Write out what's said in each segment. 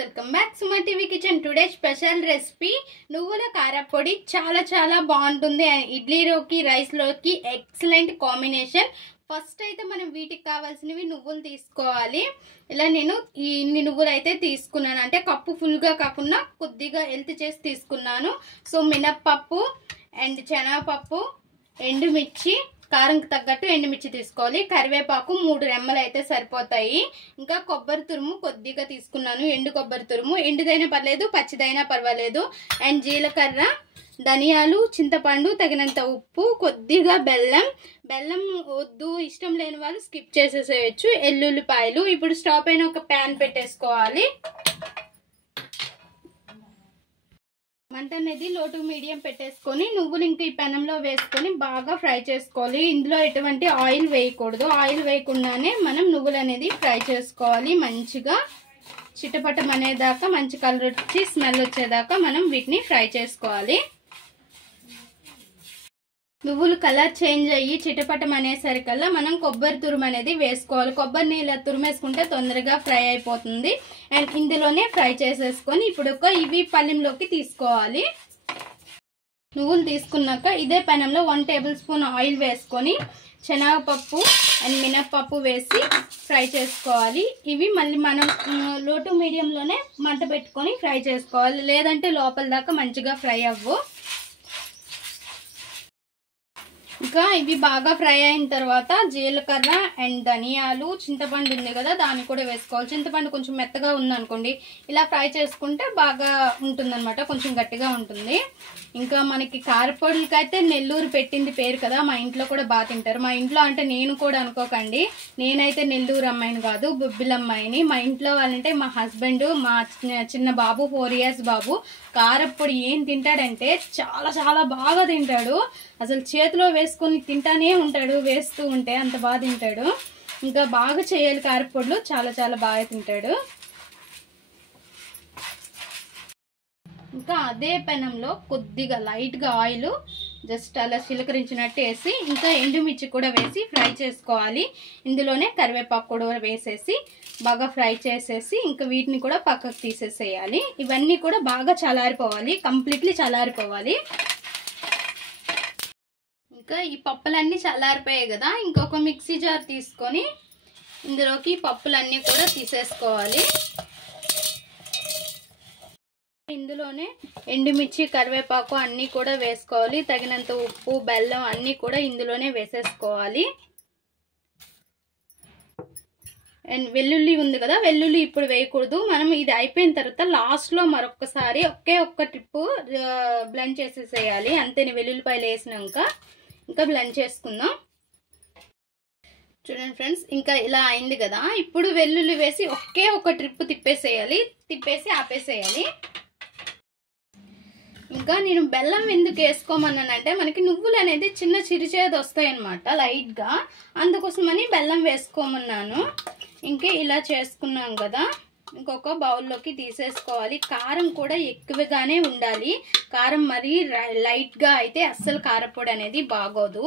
Welcome back Suma TV kitchen. Today special recipe నువ్వుల కారపొడి. చాలా బాగుంటుంది. ఇడ్లీలోకి రైస్ లోకి ఎక్సలెంట్ కాంబినేషన్. ఫస్ట్ అయితే మనం వీటికి కావాల్సినవి నువ్వులు తీసుకోవాలి. ఇలా నేను ఇన్ని నువ్వులు అయితే తీసుకున్నాను, అంటే కప్పు ఫుల్ గా కాకుండా కొద్దిగా ఎల్త్ చేసి తీసుకున్నాను. సో మినప్పప్పు అండ్ శనగపప్పు, ఎండుమిర్చి, కారంకి తగ్గట్టు ఎండుమిర్చి తీసుకోవాలి. కరివేపాకు 3 రెమ్మలు అయితే సరిపోతాయి. ఇంకా కొబ్బరి తురుము కొద్దిగా తీసుకున్నాను, ఎండు కొబ్బరి తురుము, ఎండుదైనా పర్లేదు పచ్చిదైనా పర్వాలేదు. అండ్ జీలకర్ర, ధనియాలు, చింతపండు, తగినంత ఉప్పు, కొద్దిగా బెల్లం. బెల్లం వద్దు ఇష్టం లేని వాళ్ళు స్కిప్ చేసేసేయచ్చు. ఎల్లుల్లిపాయలు. ఇప్పుడు స్టవ్ పైన ఒక ప్యాన్ పెట్టేసుకోవాలి. మంట అనేది లో టు మీడియం పెట్టేసుకొని నువ్వులు ఇంకా ఈ పెనంలో వేసుకొని బాగా ఫ్రై చేసుకోవాలి. ఇందులో ఎటువంటి ఆయిల్ వేయకూడదు. ఆయిల్ వేయకుండానే మనం నువ్వులు అనేది ఫ్రై చేసుకోవాలి. మంచిగా చిటపటం అనేదాకా, మంచి కలర్ వచ్చి స్మెల్ వచ్చేదాకా మనం వీటిని ఫ్రై చేసుకోవాలి. నువ్వులు కలర్ చేంజ్ అయ్యి చిటపటం అనేసరికల్లా మనం కొబ్బరి తురుము అనేది వేసుకోవాలి. కొబ్బరిని ఇలా తురిమేసుకుంటే తొందరగా ఫ్రై అయిపోతుంది. అండ్ ఇందులోనే ఫ్రై చేసేసుకొని ఇప్పుడు ఇవి పళ్ళెంలోకి తీసుకోవాలి. నువ్వులు తీసుకున్నాక ఇదే పెనంలో 1 టేబుల్ స్పూన్ ఆయిల్ వేసుకొని శనగపప్పు అండ్ మినప్పప్పు వేసి ఫ్రై చేసుకోవాలి. ఇవి మళ్ళీ మనం లో టు మీడియంలోనే మంట పెట్టుకొని ఫ్రై చేసుకోవాలి, లేదంటే లోపల దాకా మంచిగా ఫ్రై అవ్వు. ఇంకా ఇవి బాగా ఫ్రై అయిన తర్వాత జీలకర్ర అండ్ ధనియాలు, చింతపండు ఉంది కదా దాన్ని కూడా వేసుకోవాలి. చింతపండు కొంచెం మెత్తగా ఉందనుకోండి, ఇలా ఫ్రై చేసుకుంటే బాగా ఉంటుందన్నమాట, కొంచెం గట్టిగా ఉంటుంది. ఇంకా మనకి కారపొడికి అయితే నెల్లూరు పెట్టింది పేరు కదా, మా ఇంట్లో కూడా బాగా తింటారు. మా ఇంట్లో అంటే నేను కూడా అనుకోకండి, నేనైతే నెల్లూరు అమ్మాయిని కాదు, బొబ్బిల అమ్మాయిని. మా ఇంట్లో వాళ్ళంటే మా హస్బెండ్, మా చిన్న బాబు 4 ఇయర్స్ బాబు కారపొడి ఏం తింటాడంటే చాలా బాగా తింటాడు. అసలు చేతిలో వేసుకొని తింటానే ఉంటాడు, వేస్తూ ఉంటే అంత బాగా తింటాడు. ఇంకా బాగా చేయాలి కారపొడులు, చాలా బాగా తింటాడు. ఇంకా అదే పెనంలో కొద్దిగా లైట్గా ఆయిల్ జస్ట్ అలా చిలకరించినట్టు వేసి ఇంకా ఎండుమిర్చి కూడా వేసి ఫ్రై చేసుకోవాలి. ఇందులోనే కరివేపాకు కూడా వేసేసి బాగా ఫ్రై చేసేసి ఇంకా వీటిని కూడా పక్కకు తీసేసేయాలి. ఇవన్నీ కూడా బాగా చల్లారిపోవాలి, కంప్లీట్లీ చల్లారిపోవాలి. ఇంకా ఈ పప్పులన్నీ చల్లారిపోయాయి కదా, ఇంకొక మిక్సీ జార్ తీసుకొని ఇందులోకి పప్పులన్నీ కూడా తీసేసుకోవాలి. ఇందులోనే ఎండుమిర్చి, కరివేపాకు అన్నీ కూడా వేసుకోవాలి. తగినంత ఉప్పు, బెల్లం అన్నీ కూడా ఇందులోనే వేసేసుకోవాలి. అండ్ వెల్లుల్లి ఉంది కదా, వెల్లుల్లి ఇప్పుడు వేయకూడదు. మనం ఇది అయిపోయిన తర్వాత లాస్ట్లో మరొకసారి ఒక్క ట్రిప్పు బ్లెండ్ చేసేసేయాలి. అంతేని వెల్లుల్లిపాయలు వేసినాక ఇంకా బ్లెండ్ చేసుకుందాం. చూడండి ఫ్రెండ్స్, ఇంకా ఇలా అయింది కదా. ఇప్పుడు వెల్లుల్లి వేసి ఒక్క ట్రిప్ తిప్పేసేయాలి, తిప్పేసి ఆపేసేయాలి. ఇంకా నేను బెల్లం ఎందుకు వేసుకోమన్నానంటే మనకి నువ్వులు అనేది చిన్న చిరుచేది వస్తాయి అన్నమాట లైట్గా, అందుకోసమని బెల్లం వేసుకోమన్నాను. ఇంకా ఇలా చేసుకున్నాం కదా, ఇంకొక బౌల్లోకి తీసేసుకోవాలి. కారం కూడా ఎక్కువగానే ఉండాలి. కారం మరీ లైట్గా అయితే అస్సలు కారపొడి అనేది బాగోదు.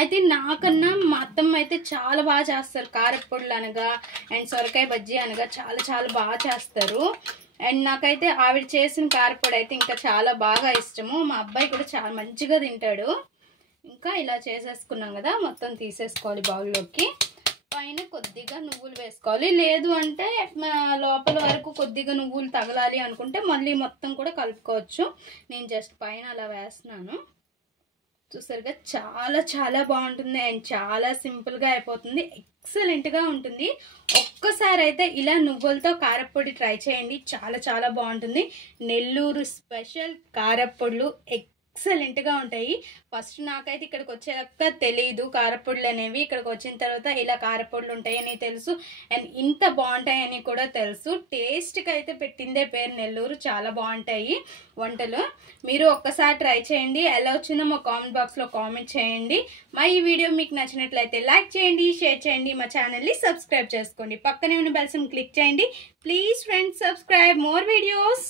అయితే నాకన్నా మా అత్తమ్మ అయితే చాలా బాగా చేస్తారు కారపొడులు అనగా, అండ్ సొరకాయ బజ్జీ అనగా చాలా బాగా చేస్తారు. అండ్ నాకైతే ఆవిడ చేసిన కారపొడి అయితే ఇంకా చాలా బాగా ఇష్టము. మా అబ్బాయి కూడా చాలా మంచిగా తింటాడు. ఇంకా ఇలా చేసేసుకున్నాం కదా, మొత్తం తీసేసుకోవాలి బౌల్లోకి. పైన కొద్దిగా నువ్వులు వేసుకోవాలి, లేదు అంటే లోపల వరకు కొద్దిగా నువ్వులు తగలాలి అనుకుంటే మళ్ళీ మొత్తం కూడా కలుపుకోవచ్చు. నేను జస్ట్ పైన అలా వేస్తున్నాను. చూసారుగా చాలా బాగుంటుంది అండ్ చాలా సింపుల్గా అయిపోతుంది, ఎక్సలెంట్గా ఉంటుంది. ఒక్కసారి అయితే ఇలా నువ్వులతో కారపొడి ట్రై చేయండి, చాలా బాగుంటుంది. నెల్లూరు స్పెషల్ కారపొడులు ఎక్సలెంట్గా ఉంటాయి. ఫస్ట్ నాకైతే ఇక్కడికి వచ్చాక తెలియదు కారపొడులు అనేవి, ఇక్కడికి వచ్చిన తర్వాత ఇలా కారపొడులు ఉంటాయని తెలుసు, అండ్ ఇంత బాగుంటాయని కూడా తెలుసు. టేస్ట్కి అయితే పెట్టిందే పేరు నెల్లూరు. చాలా బాగుంటాయి వంటలు. మీరు ఒక్కసారి ట్రై చేయండి, ఎలా వచ్చిందో మా కామెంట్ బాక్స్లో కామెంట్ చేయండి. మా ఈ వీడియో మీకు నచ్చినట్లయితే లైక్ చేయండి, షేర్ చేయండి, మా ఛానల్ని సబ్స్క్రైబ్ చేసుకోండి, పక్కనే ఉన్న బెల్ సింబల్ క్లిక్ చేయండి. Please friends, subscribe more videos.